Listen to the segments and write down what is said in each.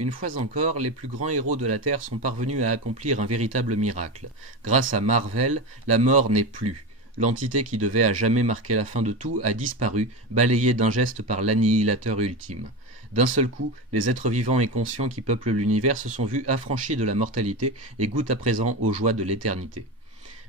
Une fois encore, les plus grands héros de la Terre sont parvenus à accomplir un véritable miracle. Grâce à Mar-Vell, la mort n'est plus. L'entité qui devait à jamais marquer la fin de tout a disparu, balayée d'un geste par l'annihilateur ultime. D'un seul coup, les êtres vivants et conscients qui peuplent l'univers se sont vus affranchis de la mortalité et goûtent à présent aux joies de l'éternité.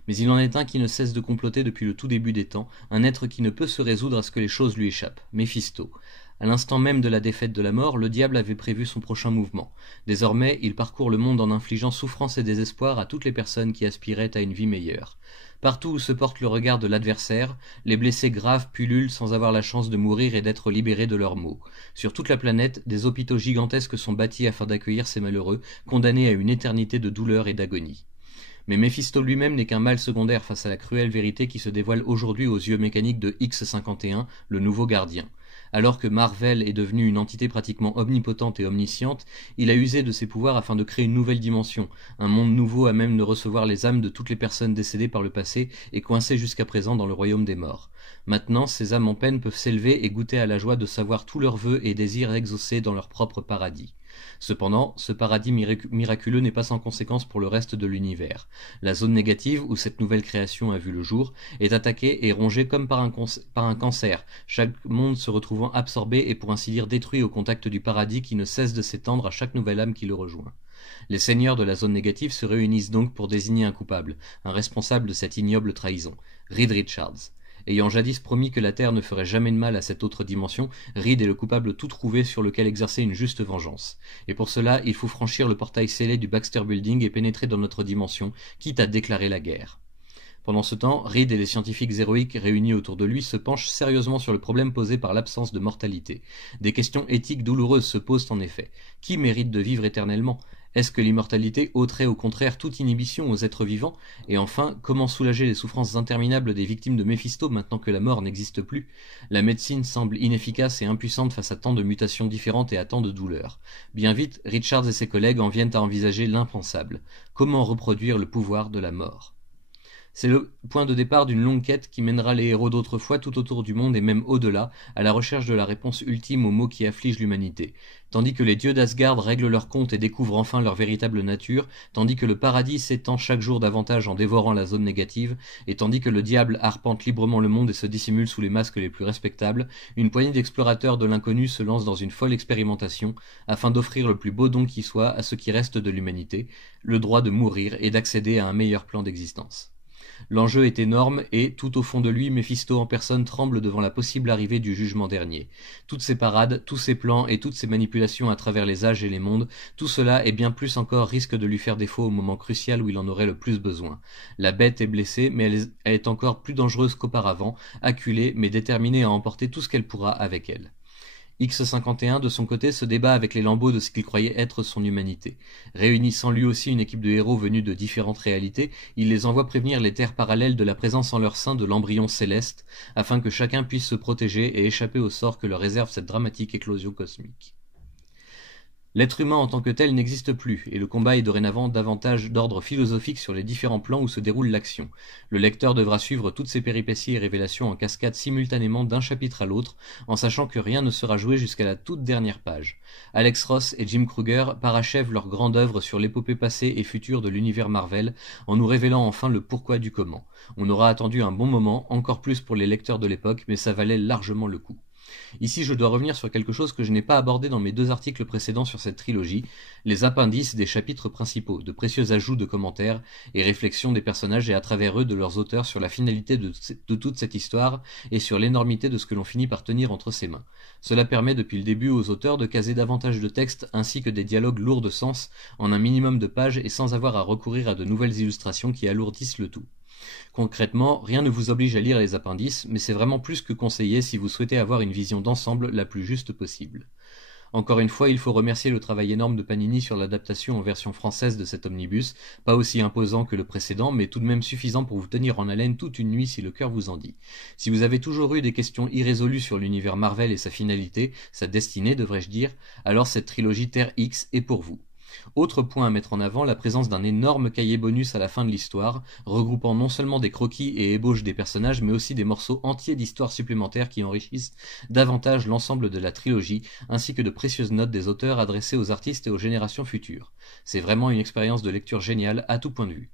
Mais il en est un qui ne cesse de comploter depuis le tout début des temps, un être qui ne peut se résoudre à ce que les choses lui échappent, Méphisto. À l'instant même de la défaite de la mort, le diable avait prévu son prochain mouvement. Désormais, il parcourt le monde en infligeant souffrance et désespoir à toutes les personnes qui aspiraient à une vie meilleure. Partout où se porte le regard de l'adversaire, les blessés graves pullulent sans avoir la chance de mourir et d'être libérés de leurs maux. Sur toute la planète, des hôpitaux gigantesques sont bâtis afin d'accueillir ces malheureux, condamnés à une éternité de douleur et d'agonie. Mais Méphisto lui-même n'est qu'un mal secondaire face à la cruelle vérité qui se dévoile aujourd'hui aux yeux mécaniques de X-51, le nouveau gardien. Alors que Mar-Vell est devenu une entité pratiquement omnipotente et omnisciente, il a usé de ses pouvoirs afin de créer une nouvelle dimension, un monde nouveau à même de recevoir les âmes de toutes les personnes décédées par le passé et coincées jusqu'à présent dans le royaume des morts. Maintenant, ces âmes en peine peuvent s'élever et goûter à la joie de savoir tous leurs vœux et désirs exaucés dans leur propre paradis. Cependant, ce paradis miraculeux n'est pas sans conséquence pour le reste de l'univers. La zone négative, où cette nouvelle création a vu le jour, est attaquée et rongée comme par un cancer, chaque monde se retrouvant absorbé et pour ainsi dire détruit au contact du paradis qui ne cesse de s'étendre à chaque nouvelle âme qui le rejoint. Les seigneurs de la zone négative se réunissent donc pour désigner un coupable, un responsable de cette ignoble trahison, Reed Richards. Ayant jadis promis que la Terre ne ferait jamais de mal à cette autre dimension, Reed est le coupable tout trouvé sur lequel exercer une juste vengeance. Et pour cela, il faut franchir le portail scellé du Baxter Building et pénétrer dans notre dimension, quitte à déclarer la guerre. Pendant ce temps, Reed et les scientifiques héroïques réunis autour de lui se penchent sérieusement sur le problème posé par l'absence de mortalité. Des questions éthiques douloureuses se posent en effet. Qui mérite de vivre éternellement ? Est-ce que l'immortalité ôterait au contraire toute inhibition aux êtres vivants? Et enfin, comment soulager les souffrances interminables des victimes de Méphisto maintenant que la mort n'existe plus? La médecine semble inefficace et impuissante face à tant de mutations différentes et à tant de douleurs. Bien vite, Richards et ses collègues en viennent à envisager l'impensable. Comment reproduire le pouvoir de la mort? C'est le point de départ d'une longue quête qui mènera les héros d'autrefois tout autour du monde et même au-delà, à la recherche de la réponse ultime aux maux qui affligent l'humanité. Tandis que les dieux d'Asgard règlent leurs comptes et découvrent enfin leur véritable nature, tandis que le paradis s'étend chaque jour davantage en dévorant la zone négative, et tandis que le diable arpente librement le monde et se dissimule sous les masques les plus respectables, une poignée d'explorateurs de l'inconnu se lance dans une folle expérimentation, afin d'offrir le plus beau don qui soit à ce qui reste de l'humanité, le droit de mourir et d'accéder à un meilleur plan d'existence. L'enjeu est énorme et, tout au fond de lui, Méphisto en personne tremble devant la possible arrivée du jugement dernier. Toutes ces parades, tous ces plans et toutes ces manipulations à travers les âges et les mondes, tout cela et bien plus encore risque de lui faire défaut au moment crucial où il en aurait le plus besoin. La bête est blessée, mais elle est encore plus dangereuse qu'auparavant, acculée mais déterminée à emporter tout ce qu'elle pourra avec elle. X-51, de son côté, se débat avec les lambeaux de ce qu'il croyait être son humanité. Réunissant lui aussi une équipe de héros venus de différentes réalités, il les envoie prévenir les terres parallèles de la présence en leur sein de l'embryon céleste, afin que chacun puisse se protéger et échapper au sort que leur réserve cette dramatique éclosion cosmique. L'être humain en tant que tel n'existe plus, et le combat est dorénavant davantage d'ordre philosophique sur les différents plans où se déroule l'action. Le lecteur devra suivre toutes ces péripéties et révélations en cascade simultanément d'un chapitre à l'autre, en sachant que rien ne sera joué jusqu'à la toute dernière page. Alex Ross et Jim Kruger parachèvent leur grande œuvre sur l'épopée passée et future de l'univers Marvel, en nous révélant enfin le pourquoi du comment. On aura attendu un bon moment, encore plus pour les lecteurs de l'époque, mais ça valait largement le coup. Ici, je dois revenir sur quelque chose que je n'ai pas abordé dans mes 2 articles précédents sur cette trilogie, les appendices des chapitres principaux, de précieux ajouts de commentaires et réflexions des personnages et à travers eux de leurs auteurs sur la finalité de toute cette histoire et sur l'énormité de ce que l'on finit par tenir entre ses mains. Cela permet depuis le début aux auteurs de caser davantage de textes ainsi que des dialogues lourds de sens en un minimum de pages et sans avoir à recourir à de nouvelles illustrations qui alourdissent le tout. Concrètement, rien ne vous oblige à lire les appendices, mais c'est vraiment plus que conseillé si vous souhaitez avoir une vision d'ensemble la plus juste possible. Encore une fois, il faut remercier le travail énorme de Panini sur l'adaptation en version française de cet omnibus, pas aussi imposant que le précédent, mais tout de même suffisant pour vous tenir en haleine toute une nuit si le cœur vous en dit. Si vous avez toujours eu des questions irrésolues sur l'univers Marvel et sa finalité, sa destinée devrais-je dire, alors cette trilogie Terre X est pour vous. Autre point à mettre en avant, la présence d'un énorme cahier bonus à la fin de l'histoire, regroupant non seulement des croquis et ébauches des personnages, mais aussi des morceaux entiers d'histoires supplémentaires qui enrichissent davantage l'ensemble de la trilogie, ainsi que de précieuses notes des auteurs adressées aux artistes et aux générations futures. C'est vraiment une expérience de lecture géniale à tout point de vue.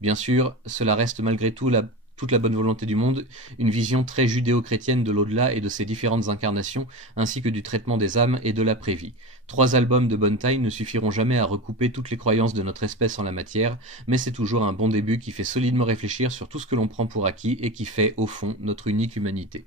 Bien sûr, cela reste malgré tout toute la bonne volonté du monde, une vision très judéo-chrétienne de l'au-delà et de ses différentes incarnations, ainsi que du traitement des âmes et de l'après-vie. 3 albums de bonne taille ne suffiront jamais à recouper toutes les croyances de notre espèce en la matière, mais c'est toujours un bon début qui fait solidement réfléchir sur tout ce que l'on prend pour acquis et qui fait, au fond, notre unique humanité.